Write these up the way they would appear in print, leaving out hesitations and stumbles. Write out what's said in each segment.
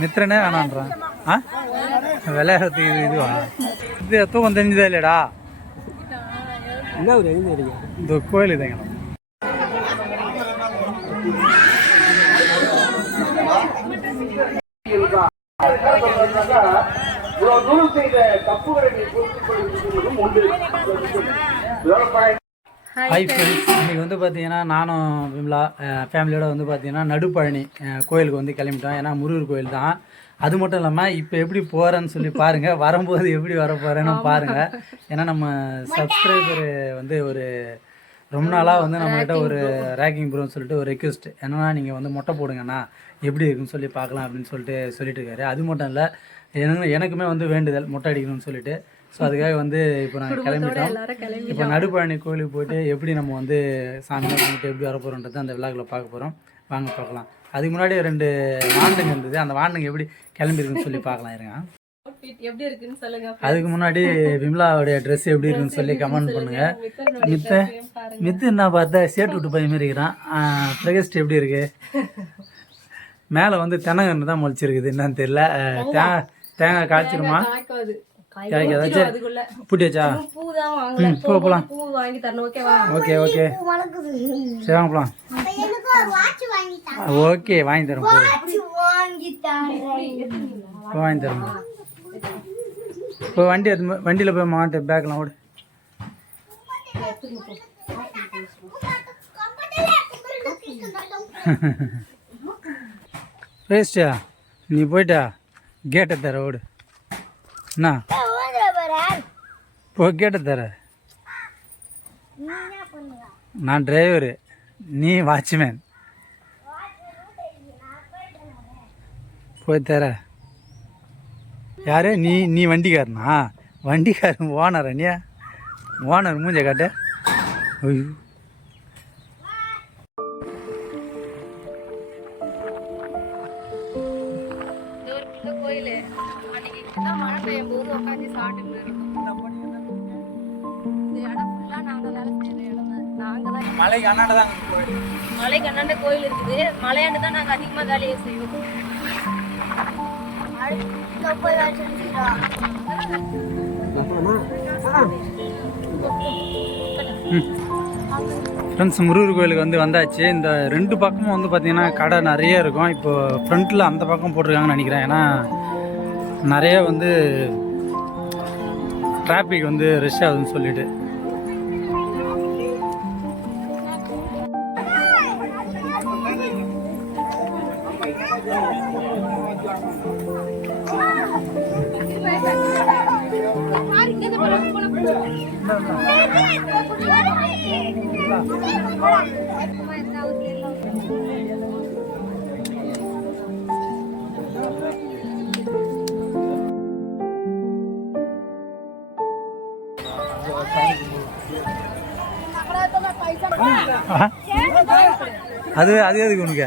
மித்திரனே வேணான்றான். விளையாடுறதுக்கு இதுவா இது தூக்கம் தெரிஞ்சதே இல்லையடா. இந்த கோயில் இதுங்க ஹாய் ஃப்ரெண்ட்ஸ், இன்றைக்கி வந்து பார்த்தீங்கன்னா நானும் விமலா ஃபேமிலியோடு வந்து பார்த்தீங்கன்னா நடுப்பழனி கோயிலுக்கு வந்து கிளம்பிட்டோம். ஏன்னா முருகர் கோயில் தான். அது மட்டும் இல்லாமல் இப்போ எப்படி போகிறேன்னு சொல்லி பாருங்கள், வரும்போது எப்படி வர போகிறேன்னு பாருங்கள். ஏன்னா நம்ம சப்ஸ்கிரைபர் வந்து ஒரு ரொம்ப நாளாக வந்து நம்மகிட்ட ஒரு ரேக்கிங் ப்ரோன்னு சொல்லிட்டு ஒரு ரெக்வெஸ்ட் என்னன்னா, நீங்கள் வந்து மொட்டை போடுங்கண்ணா எப்படி இருக்குன்னு சொல்லி பார்க்கலாம் அப்படின்னு சொல்லிட்டு இருக்காரு. அது மட்டும் இல்லை, எனக்குமே வந்து வேண்டுதல் மொட்டை அடிக்கணும்னு சொல்லிட்டு. ஸோ அதுக்காக வந்து இப்போ நாங்கள் கிளம்பிட்டோம். இப்போ நடுப்பழனி கோயிலுக்கு போய்ட்டு எப்படி நம்ம வந்து சாமியாக கும்பிட்டு எப்படி வர போகிறோன்றது அந்த விழாக்களை பார்க்க போகிறோம். வாங்க பார்க்கலாம். அதுக்கு முன்னாடி 2 வாண்டுங்க இருந்தது. அந்த வாண்டுங்க எப்படி கிளம்பிருக்குன்னு சொல்லி பார்க்கலாம். இருங்க. அதுக்கு முன்னாடி விமலாவுடைய ட்ரெஸ் எப்படி இருக்குன்னு சொல்லி கமெண்ட் பண்ணுங்க. மித்து என்ன பார்த்தா சேட்டு விட்டு போய் மாரி இருக்கிறான். பிரகஸ்ட் எப்படி இருக்கு? மேலே வந்து தென்னங்கன்று தான் முளைச்சிருக்குது, என்னன்னு தெரியல. தேங்காய் காய்ச்சிருமா? பூட்டியாச்சா? போகலாம். ஓகே ஓகே சரி வாங்க போகலாம். ஓகே வாங்கி தரோம். வாங்கி தரோம். இப்போ வண்டியில் போய் மாட்டு பேக்கெலாம் ஓடு. பேஸ்டா நீ போயிட்டா கேட்டை தர ஓடு. என்ன போ கேட்ட தர. நான் டிரைவரு, நீ வாட்ச்மேன். போய் தர. யாரு நீ? நீ வண்டிக்காரனா? வண்டிக்காரன் ஓனரா? நீ ஓனர் மூஞ்ச காட்ட. ஐயோ மலைக்கு அண்ணாண்ட கோயில் இருக்குது. மலையாண்டு தான் நாங்கள் அதிகமாக வேலையை செய்வோம். ஃப்ரெண்ட்ஸ், முருகர் கோயிலுக்கு வந்து வந்தாச்சு. இந்த 2 பக்கமும் வந்து பார்த்தீங்கன்னா கடை நிறைய இருக்கும். இப்போ ஃப்ரண்ட்டில் அந்த பக்கம் போட்டிருக்காங்கன்னு நினைக்கிறேன். ஏன்னா நிறைய வந்து டிராஃபிக் வந்து ரஷ் ஆகுதுன்னு சொல்லிட்டு. அது எதுக்கு உனக்கு?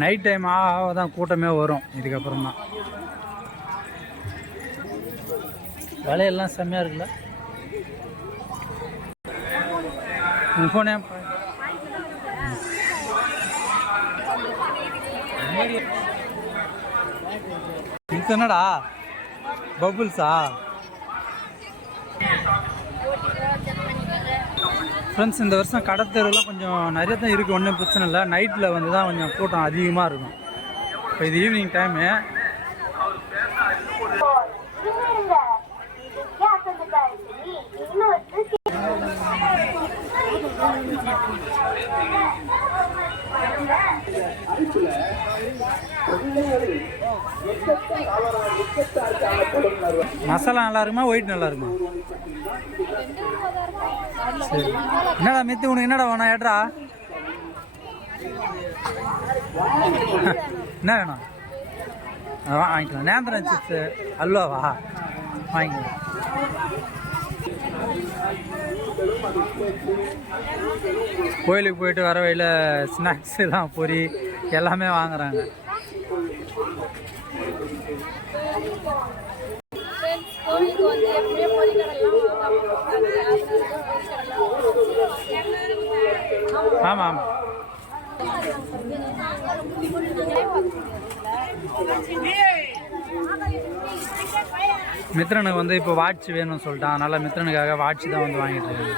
நைட் டைம் தான் கூட்டமே வரும். இதுக்கப்புறம் தான் வலையெல்லாம் செம்மையாக இருக்குல்ல. ஃபோனே என்னடா பபுள்ஸா? ஃப்ரெண்ட்ஸ், இந்த வருஷம் கடத்தெருலாம் கொஞ்சம் நிறைய தான் இருக்குது. ஒன்றும் பிரச்சனை இல்லை. நைட்டில் வந்து தான் கொஞ்சம் கூட்டம் அதிகமாக இருக்கும். இப்போ இது ஈவினிங் டைமு. மசாலா நல்லா இருக்குமா ஒயிட் நல்லா இருக்குமா? சரி. என்னடா மித்து, உனக்கு என்னடா வேணா ஏட்ரா? என்ன வேணும்? வாங்கிக்கலாம். நேந்திரன் சிப்ஸு அல்வாவா வாங்கிக்கலாம். கோயிலுக்கு போயிட்டு வர வழியில் ஸ்நாக்ஸு தான், பொரி எல்லாமே வாங்குறாங்க. ஆமாம் ஆமாம். மித்ரனுக்கு வந்து இப்போ வாட்ச் வேணும்னு சொல்லிட்டான். அதனால் மித்ரனுக்காக வாட்ச் தான் வந்து வாங்கிட்டு இருக்கேன்.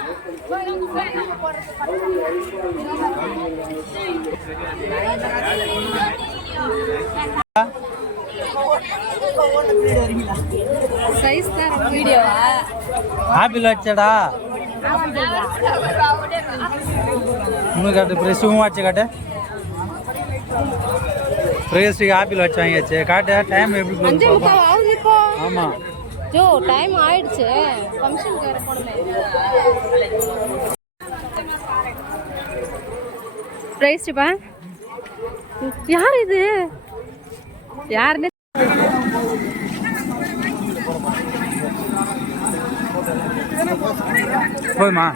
ஆப்பிள் வாட்சடா உனக்கு காட்டு பிரஸ்டும் வாட்சை காட்டு. பிரேஸ்டிக்கு ஆப்பிள் வாட்ச் வாங்கியாச்சு. காட்டு டைம் எப்படி போகுது? ஆமாம் ஜோ டைம் ஆயிடுச்சு. ஃபங்க்ஷனுக்கு வேற போகணுமே. பிரைஸ்டிப்பா யார் இது? யாருன்னு போதுமா?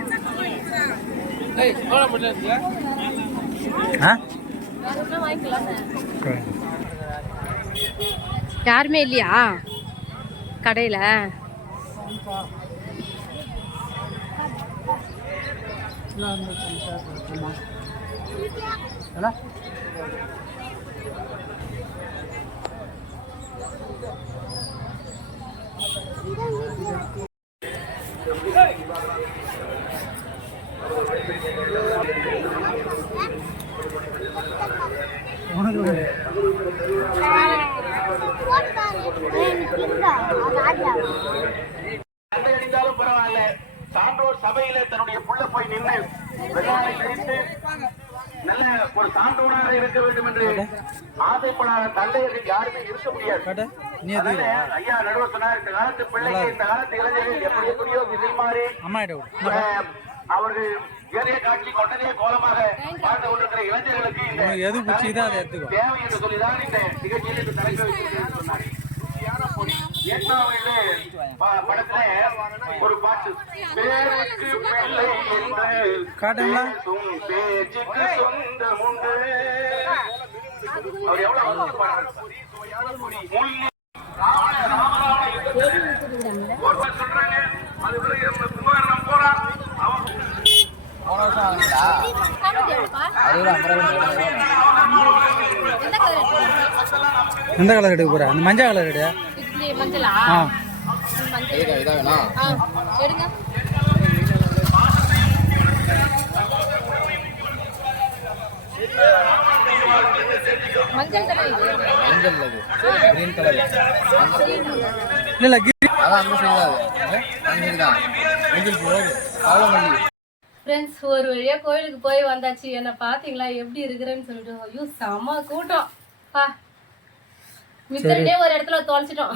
யாருமே இல்லையா கடையில்? அடித்தாலும் பரவாயில்ல, சான்றோர் சபையில தன்னுடைய புள்ள போய் நின்று நல்ல ஒரு சான்றோராக இருக்க வேண்டும் என்று ஆசைப்படாத தந்தையர்கள் யாருமே இருக்க முடியாது. ஐயா நடுவர் சொன்னார், இந்த காலத்து பிள்ளைகள் இந்த காலத்து இளைஞர்கள் எப்படி எப்படியோ விதை மாறி அவர்கள் ஏதைய காட்சி கொண்டதே கோலமாக வாழ்ந்து கொண்டிருக்கிற இளைஞர்களுக்கு தேவை என்று சொல்லிதான் இந்த நிகழ்ச்சியில் தலைமை சொன்னார். படத்துல ஒரு பாட்டு, பேருக்கு பிள்ளை பேச்சுக்கு சொந்தம் உண்டு. அவர் எவ்வளவு சொல்றாங்க. அது கும்பகர்ணம் போறான். எந்த கலர் எடுக்க போற? அந்த மஞ்சள் கலர் எடு. மஞ்சளா? எடுங்க. மஞ்சள் கலர் கிரீன் கலர் இல்ல ஃப்ரெண்ட்ஸ், ஒரு வழியா கோயிலுக்கு போய் வந்தாச்சு. என்ன பாத்தீங்களா எப்படி இருக்கிறேன்னு சொல்லிட்டு? ஐயோ செம்ம கூட்டம் பா. மித்தரே ஒரு இடத்துல தொலைச்சிட்டோம்.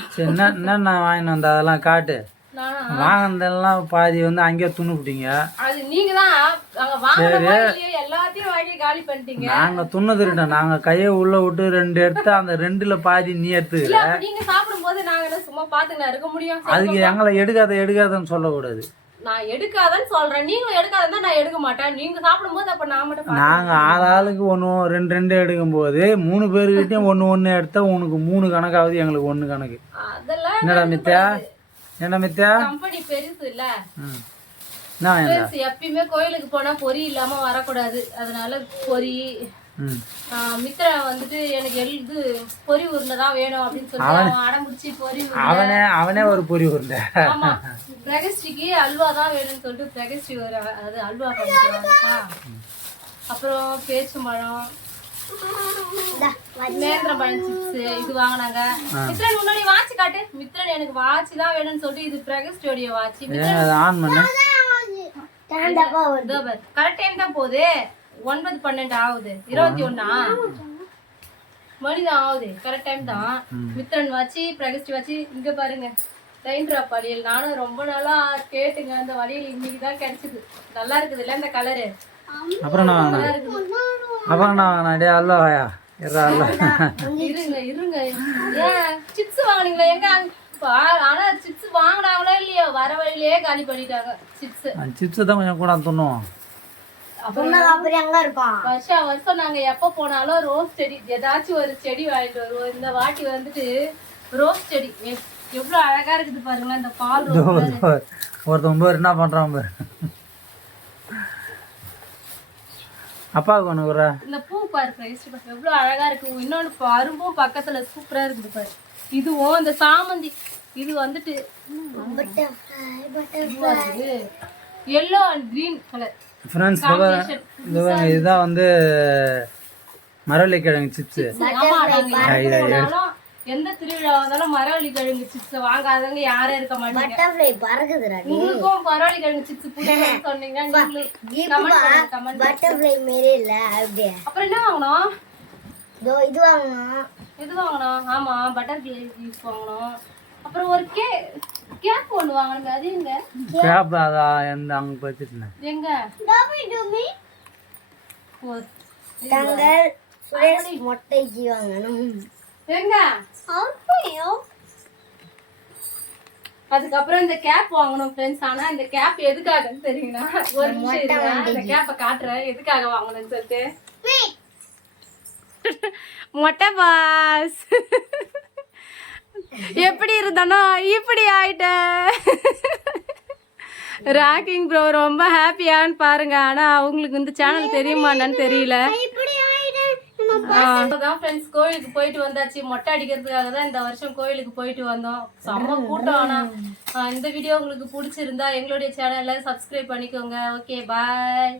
என்ன வாங்கிட்டு வந்த அதெல்லாம் காட்டு. வாங்கினதெல்லாம் பாதி வந்து அங்கேயே துண்ணுபிட்டீங்க. அது நீங்க தான் அங்க வாங்குற எல்லாத்தையும் வாங்கி காலி பண்ணிட்டீங்க. நாங்க துண்ணதுட்டோம். நாங்க கையை உள்ள விட்டு 2 எடுத்து அந்த 2ல பாதி நீ எடுத்து. நீங்க சாப்பிடும் போது நாங்க என்ன சும்மா பாத்துக்கிட்டு இருக்க முடியும்? அதுக்கு எங்களை எடுக்காதன்னு சொல்லக்கூடாது. நான் எடுக்காதன்னு சொல்றேன், நீங்களும் எடுக்காதன்னா நான் எடுக்க மாட்டேன். நீங்க சாப்பிடும் போது அப்ப நான் மட்டும் நாங்க ஆளாளுக்கு 2 எடுக்கும் போது 3 பேருக்கிட்டையும் 1 எடுத்தா உனக்கு 3 கணக்காவது, எங்களுக்கு 1 கணக்கு. அதெல்லாம் என்னடா மித்யா? என்ன மித்யா? கம்பெனி பெருசு இல்ல. எப்பயுமே கோயிலுக்கு போனா பொரி இல்லாம வரக்கூடாது. அதனால பொரி. மித்ரா வந்துட்டு எனக்கு எழுது பொரி உருண்டைதான் வேணும் அப்படின்னு சொல்லி அடம் பிடிச்சி பொரி அவனே ஒரு பொரி உருண்டை. ஆமா, பிரகஸ்டிக்கு அல்வா தான் வேணும்னு சொல்லிட்டு பிரகஸ்டி ஒரு அது அல்வா பண்ணிட்டு, அப்புறம் பேச்சும்பழம், நேந்திரம்பழம் சிப்ஸ் இது வாங்கினாங்க. மித்ரன் முன்னாடி வாட்சி காட்டு. மித்ரன் எனக்கு வாட்சி தான் வேணும்னு சொல்லிட்டு இது பிரகஸ்டியோடைய வாட்சி. கரெக்ட் டைம் தான் போகுது. 9:12 ஆகுது. 21 மணிதான் ஆகுது. கரெக்ட் டைம் தான். மித்ரன் வாட்சி, பிரகஸ்டி வாட்சி. இங்க பாருங்க, ட்ரெயின் ட்ராப் வளையல். நானும் ரொம்ப நாளா கேட்டுங்க, அந்த வளையல் இன்னைக்கு தான் கிடைச்சது. நல்லா இருக்குது இல்ல இந்த கலரு? அப்புறம் அல்வாயா இருங்க. ஏன் சிப்ஸ் வாங்கினீங்களா? எங்க ஆனா சிப்ஸ் வாங்கினாங்களோ இல்லையோ வர வழியிலே காலி பண்ணிட்டாங்க. சிப்ஸ் தான் கொஞ்சம் கூட துண்ணுவோம். வருஷம் நாங்க எப்ப போனாலும் ரோஸ் செடி ஏதாச்சும் ஒரு செடி வாங்கிட்டு வருவோம். இந்த வாட்டி வந்துட்டு ரோஸ் செடி எவ்வளவு அழகா இருக்குது பாருங்களேன். இந்த பால் ஒருத்தவங்க என்ன பண்றான் அப்பாவுக்கு ஒன்று ஒரு இந்த பூ பாரு பிரைஸ் எவ்வளவு அழகா இருக்கு. இன்னொன்னு அரும்பும் பக்கத்துல சூப்பரா இருக்குது பாரு. இதுவும் இந்த சாமந்தி இது வந்துட்டு yellow and green colour. Friends இதுதான் வந்து மரவள்ளிக்கிழங்கு சிப்ஸு. எந்த திருவிழா வந்தாலும் மரவள்ளிக்கிழங்கு சிப்ஸ் வாங்காதவங்க யாரும் இருக்க மாட்டாங்க. உங்களுக்கும் மரவள்ளிக்கிழங்கு சிப்ஸ் பிடிக்கும்னு சொன்னீங்கன்னா அப்புறம் என்ன வாங்கணும்? இது வாங்கணும். ஆமா பட்டர்ஃப்ளை ஜூஸ் வாங்கணும். அப்புறம் ஒரு கேப் ஒன்று வாங்கணுங்க. அது எங்க கேப்? அதான் எந்த அங்கே போச்சுட்டேன். எங்க மொட்டைக்கு வாங்கணும். எங்க அதுக்கப்புறம் இந்த கேப் வாங்கணும் ஃப்ரெண்ட்ஸ். ஆனா இந்த கேப் எதுக்காகன்னு தெரியுங்களா? ஒரு நிமிஷம் இருங்க, இந்த கேப்பை காட்டுறேன் எதுக்காக வாங்கணும்னு சொல்லிட்டு. மொட்டை பாஸ் எப்படி இருந்தானோ இப்படி ஆயிட்டேன். ராக்கிங் ப்ரோ ரொம்ப ஹாப்பியான்னு பாருங்க. ஆனா அவங்களுக்கு இந்த சேனல் தெரியுமான்னு தெரியல. ஃப்ரெண்ட்ஸ் கோயிலுக்கு போயிட்டு வந்தாச்சு. மொட்டை அடிக்கிறதுக்காக தான் இந்த வருஷம் கோயிலுக்கு போயிட்டு வந்தோம். செம்ம கூட்டம். ஆனா இந்த வீடியோ உங்களுக்கு பிடிச்சிருந்தா எங்களுடைய சேனலை சப்ஸ்கிரைப் பண்ணிக்கோங்க. Okay bye.